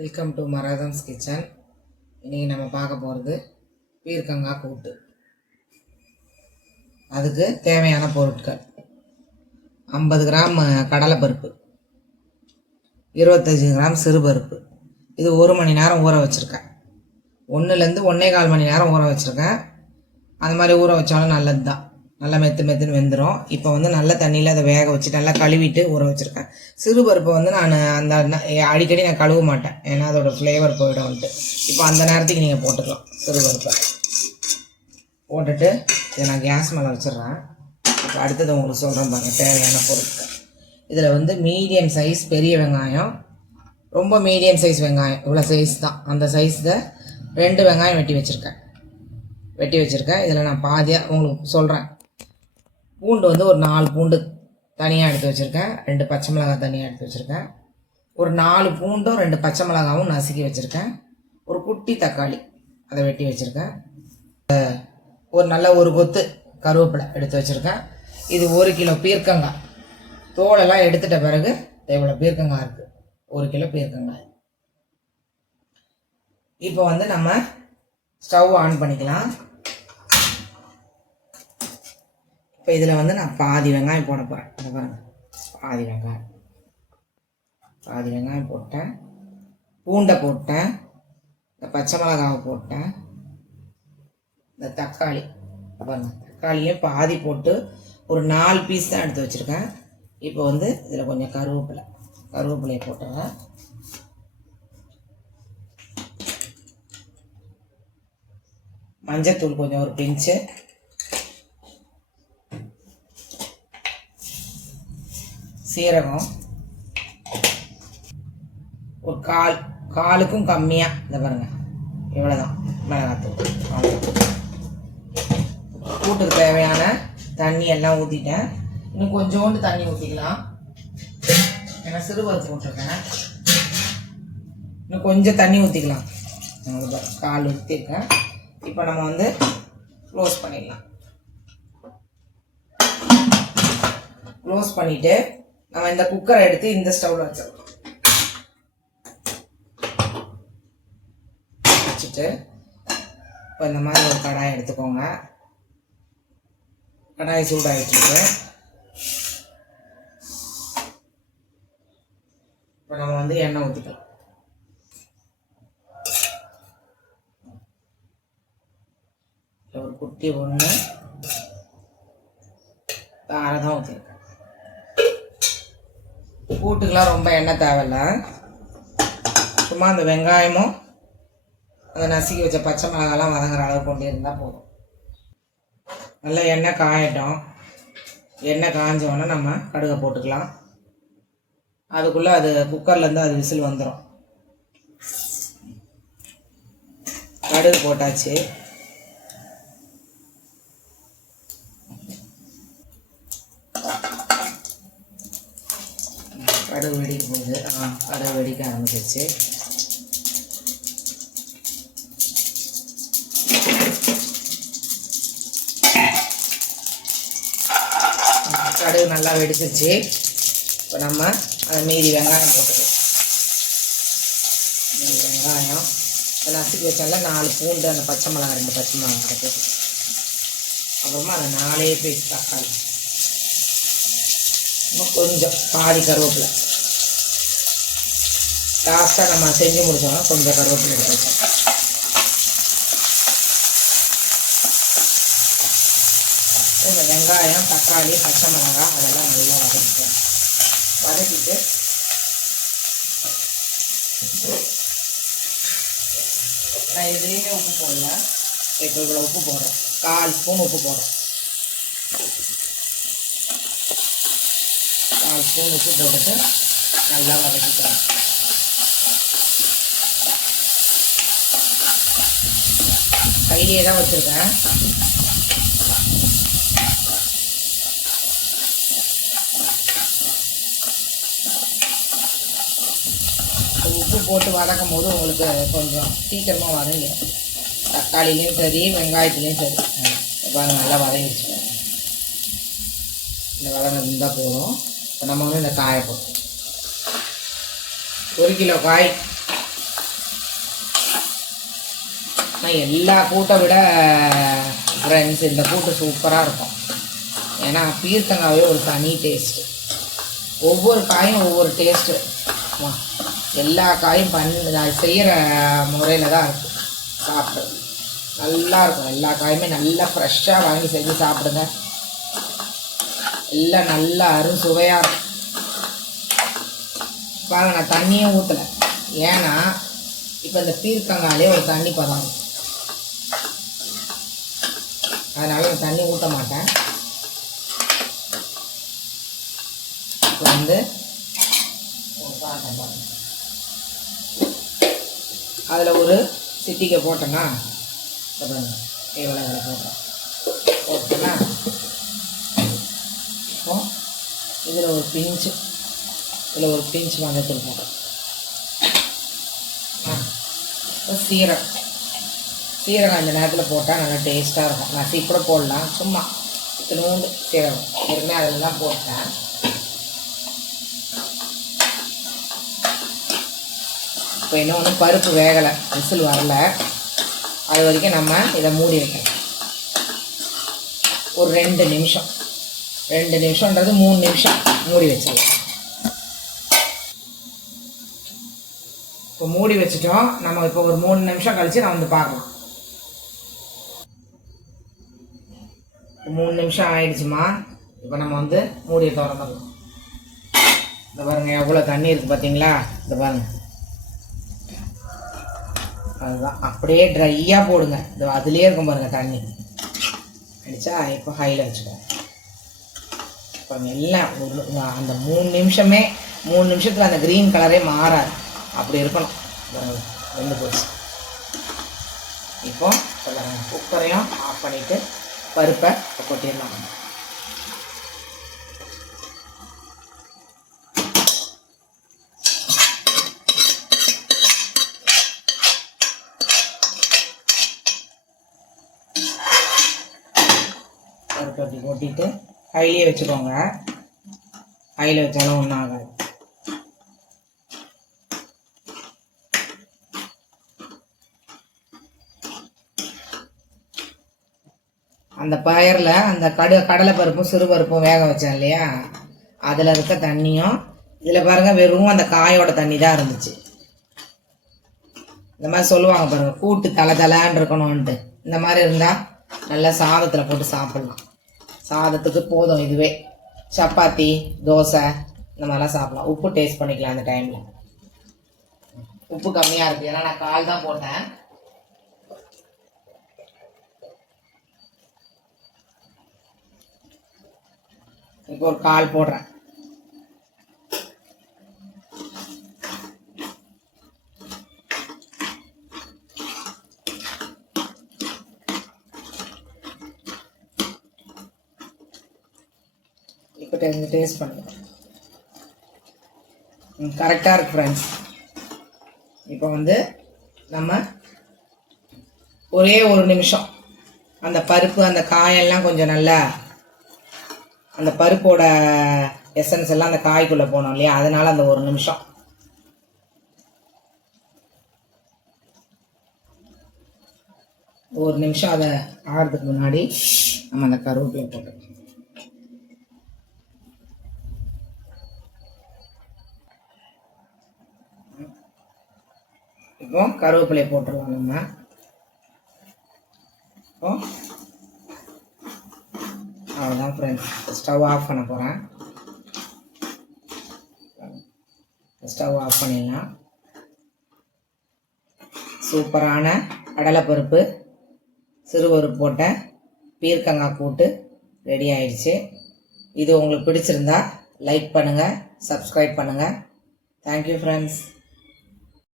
Welcome to மராதம்ஸ் kitchen. இன்றைக்கி நம்ம பார்க்க போகிறது பீர்க்கங்காய் கூட்டு. அதுக்கு தேவையான பொருட்கள்: 50 கிராம் கடலைப்பருப்பு, 25 கிராம் சிறுபருப்பு. இது 1 மணி நேரம் ஊற வச்சுருக்கேன். 1லேருந்து 1.25 மணி நேரம் ஊற வச்சுருக்கேன். அந்த மாதிரி ஊற வச்சாலும் நல்லது தான், நல்லா மெத்துன்னு வெந்துடும். இப்போ நல்ல தண்ணியில் அதை வேக வச்சு நல்லா கழுவிட்டு ஊற வச்சுருக்கேன். சிறுபருப்பை நான் அந்த அடிக்கடி கழுவ மாட்டேன், ஏன்னா அதோடய ஃப்ளேவர் போயிடும்ன்ட்டு. இப்போ அந்த நேரத்துக்கு நீங்கள் போட்டுக்கலாம். சிறுபருப்பை போட்டுட்டு இதை நான் கேஸ் மேலே வச்சிடுறேன். இப்போ அடுத்தது உங்களுக்கு சொல்கிறேன் பாருங்கள் தேவையான பொருட்கள். இதில் மீடியம் சைஸ் பெரிய வெங்காயம், ரொம்ப மீடியம் சைஸ் வெங்காயம், இவ்வளோ சைஸ் தான், அந்த சைஸில் 2 வெங்காயம் வெட்டி வச்சுருக்கேன். இதில் நான் பாதியாக உங்களுக்கு சொல்கிறேன். பூண்டு ஒரு 4 பூண்டு தனியாக எடுத்து வச்சுருக்கேன். 2 பச்சை மிளகாய் தனியாக எடுத்து வச்சுருக்கேன். ஒரு 4 பூண்டும் 2 பச்சை மிளகாவும் நசுக்கி வச்சுருக்கேன். ஒரு குட்டி தக்காளி அதை வெட்டி வச்சுருக்கேன். ஒரு கொத்து கருவேப்பிலை எடுத்து வச்சுருக்கேன். இது 1 கிலோ பீர்க்கங்காய். தோலெல்லாம் எடுத்துட்ட பிறகு இவ்வளோ பீர்க்கங்காய் இருக்குது, 1 கிலோ பீர்க்கங்காய். இப்போ நம்ம ஸ்டவ் ஆன் பண்ணிக்கலாம். இப்போ இதில் நான் பாதி வெங்காயம் போட போகிறேன். பாதி வெங்காயம் போட்டேன், பூண்டை போட்டேன், இந்த பச்சை மிளகாவை போட்டேன், இந்த தக்காளியை பாதி போட்டு ஒரு 4 பீஸ் தான் எடுத்து வச்சுருக்கேன். இப்போ இதில் கொஞ்சம் கருவேப்பிலையை போட்டுறேன். மஞ்சத்தூள் கொஞ்சம் ஒரு பிஞ்சு, சீரகம் ஒரு காலுக்கும் கம்மியாக, இந்த பாருங்கள் இவ்வளோதான் மிளகாத்தூள். கூட்டுக்கு தேவையான தண்ணி எல்லாம் ஊற்றிட்டேன். இன்னும் கொஞ்சோண்டு தண்ணி ஊற்றிக்கலாம், ஏன்னா சிறுபருப்பு போட்டிருக்கேன். இன்னும் கொஞ்சம் தண்ணி ஊற்றிக்கலாம். கால் ஊற்றிருக்கேன். இப்போ நம்ம க்ளோஸ் பண்ணிடலாம். க்ளோஸ் பண்ணிவிட்டு நம்ம இந்த குக்கரை எடுத்து இந்த ஸ்டவ்வில் வச்சுட்டு இப்போ இந்த மாதிரி ஒரு கடாய் எடுத்துக்கோங்க. கடாய் சூடாகிட்டு இப்போ நம்ம எண்ணெய் ஊற்றிக்கலாம். ஒரு குட்டி ஒன்று தான் ஊற்றிருக்கேன். கூட்டுக்கெலாம் ரொம்ப எண்ணெய் தேவையில்ல, சும்மா அந்த வெங்காயமும் அந்த நசுக்கி வச்ச பச்சை மிளகாலாம் வதங்குற அளவு கொண்டு இருந்தால் போதும். நல்லா எண்ணெய் காயட்டும். எண்ணெய் காஞ்சோன்னா நம்ம கடுகை போட்டுக்கலாம். அதுக்குள்ளே அது குக்கர்லேருந்து அது விசில் வந்துடும். கடுகு போட்டாச்சு. கடுகு வெடிக்க போகுது. கடுகு வெடிக்க ஆரம்பிச்சிருச்சு. கடுகு நல்லா வெடிச்சிருச்சு. இப்போ நம்ம அதை மீதி வெங்காயம் போட்டுக்கலாம். வெங்காயம் நசுக்கி வச்சால 4 பூண்டு, அந்த பச்சை மிளகாய் 2 பச்சை மிளகாய் போட்டு, அப்புறமா அந்த 4 பீஸ் தக்காளி, கொஞ்சம் பாதி கருவேப்பிலை. லாஸ்ட்டாக நம்ம செஞ்சு முடிச்சோம்னா கொஞ்சம் கருவேப்பிலை எடுத்து வச்சோம். இந்த வெங்காயம், தக்காளி, பச்சை மிளகாய் அதெல்லாம் நல்லா வதக்கிட்டு நான் எதுலேயுமே உப்பு போடல. இப்போ இவ்வளோ உப்பு போடுறேன், 1/4 ஸ்பூன் உப்பு போடுறேன். 1/4 ஸ்பூன் உப்பு போட்டுட்டு நல்லா வதக்கிக்கலாம். கையிலே தான் வச்சுருக்கேன். உப்பு போட்டு வதக்கும் போது உங்களுக்கு கொஞ்சம் சீக்கிரமாக வதங்கிடும். தக்காளிலையும் சரி வெங்காயத்துலேயும் சரி. இப்போ நல்லா வதங்கிடுச்சு. இந்த வதங்க இருந்தால் போதும். இப்போ நம்ம இந்த காயை போட்டு 1 கிலோ காய் ஆனால் எல்லா கூட்டை விட ஃப்ரெண்ட்ஸ் இந்த கூட்டு சூப்பராக இருக்கும். ஏன்னா பீர்க்கங்காவே ஒரு தனி டேஸ்ட்டு. ஒவ்வொரு காயும் ஒவ்வொரு டேஸ்ட்டு. எல்லா காயும் செய்கிற முறையில் தான் இருக்குது. சாப்பிட்றது நல்லாயிருக்கும். எல்லா காயுமே நல்லா ஃப்ரெஷ்ஷாக வாங்கி செஞ்சு சாப்பிடுங்க. எல்லாம் நல்லா அருசுவையாக இருக்கும். பாருங்க, நான் தண்ணியும் ஊற்றலை. ஏன்னா இப்போ இந்த பீர்க்கங்காலே ஒரு தண்ணி பதம் இருக்கும். அதனால் நான் தண்ணி ஊற்ற மாட்டேன். இப்போ வந்து அதில் ஒரு சிட்டிக்கை போட்டேன்னா எவ்வளோ போட்டேன்னா இப்போ இதில் ஒரு பிஞ்சு மஞ்சள் போட்டேன். சீரகம் இந்த நேரத்தில் போட்டால் நல்லா டேஸ்ட்டாக இருக்கும். நசி கூட போடலாம், சும்மா இத்தினூண்டு சீரகம் ஏற்கனவே அதில் தான் போட்டேன். இப்போ இன்னொன்று பருப்பு வேகலை, விசில் வரல. அது வரைக்கும் நம்ம இதை மூடி வைக்கணும். ஒரு 2 நிமிஷம், 2 நிமிஷன்றது 3 நிமிஷம் மூடி வச்சிடலாம். இப்போ மூடி வச்சுட்டோம். நம்ம இப்போ ஒரு 3 நிமிஷம் கழித்து நான் வந்து பார்க்கலாம். 3 நிமிஷம் ஆயிடுச்சுமா. இப்போ நம்ம வந்து மூடியை திறந்துடலாம். இந்த பாருங்க எவ்வளோ தண்ணி இருக்குது பார்த்தீங்களா? இந்த பாருங்க, அதுதான் அப்படியே ட்ரையாக போடுங்க. இது அதுலேயே இருக்கும் பாருங்கள் தண்ணி அடித்தா. இப்போ ஹையில் வச்சுக்கோங்க. இப்போ எல்லாம் அந்த 3 நிமிஷமே 3 நிமிஷத்தில் அந்த க்ரீன் கலரே மாறாது. அப்படி இருக்கணும். வெந்து போச்சு. இப்போ குக்கரையும் ஆஃப் பண்ணிவிட்டு பருப்பை கொட்டிடலாம். பருப்பை அப்படி கொட்டிட்டு ஹைலியே வச்சுக்கோங்க. ஹையில் வச்சாலும் ஒன்றும் ஆகாது. அந்த பயரில் அந்த கடலை பருப்பும் சிறு பருப்பும் வேக வச்சேன் இல்லையா, அதில் இருக்க தண்ணியும் இதில் பாருங்கள் வெறும் அந்த காயோட தண்ணி தான் இருந்துச்சு. இந்த மாதிரி சொல்லுவாங்க பாருங்கள், கூட்டு தலை இருக்கணும்ன்ட்டு. இந்த மாதிரி இருந்தால் நல்லா சாதத்தில் போட்டு சாப்பிட்லாம். சாதத்துக்கு போதும் இதுவே. சப்பாத்தி, தோசை இந்த மாதிரிலாம் சாப்பிட்லாம். உப்பு டேஸ்ட் பண்ணிக்கலாம். அந்த டைமில் உப்பு கம்மியாக இருக்குது, ஏன்னா நான் கால் தான் போட்டேன். இப்போ ஒரு 1/4 போடுறேன். இப்போ டேஸ்ட் பண்ணுங்க. கரெக்டாக இருக்கு ஃப்ரெண்ட்ஸ். இப்போ வந்து நம்ம ஒரே 1 நிமிஷம் அந்த பருப்பு அந்த காயெல்லாம் கொஞ்சம் நல்லா அந்த பருப்போட எசன்ஸ் எல்லாம் அந்த காய்க்குள்ளே போனோம் இல்லையா, அதனால் அந்த 1 நிமிஷம். ஒரு நிமிஷம் அதை ஆகிறதுக்கு முன்னாடி நம்ம அந்த கருவேப்பிலை போட்டோம். இப்போ கருவேப்பிலை போட்டுருவோம் நம்ம. இப்போ அவ்வளோதான் ஃப்ரெண்ட்ஸ். ஸ்டவ் ஆஃப் பண்ண போகிறேன். ஸ்டவ் ஆஃப் பண்ணிடலாம். சூப்பரான கடலைப்பருப்பு சிறுபருப்பு போட்ட பீர்க்கங்காய் கூட்டு ரெடி ஆயிடுச்சு. இது உங்களுக்கு பிடிச்சிருந்தா லைக் பண்ணுங்கள், சப்ஸ்கிரைப் பண்ணுங்கள். Thank you friends.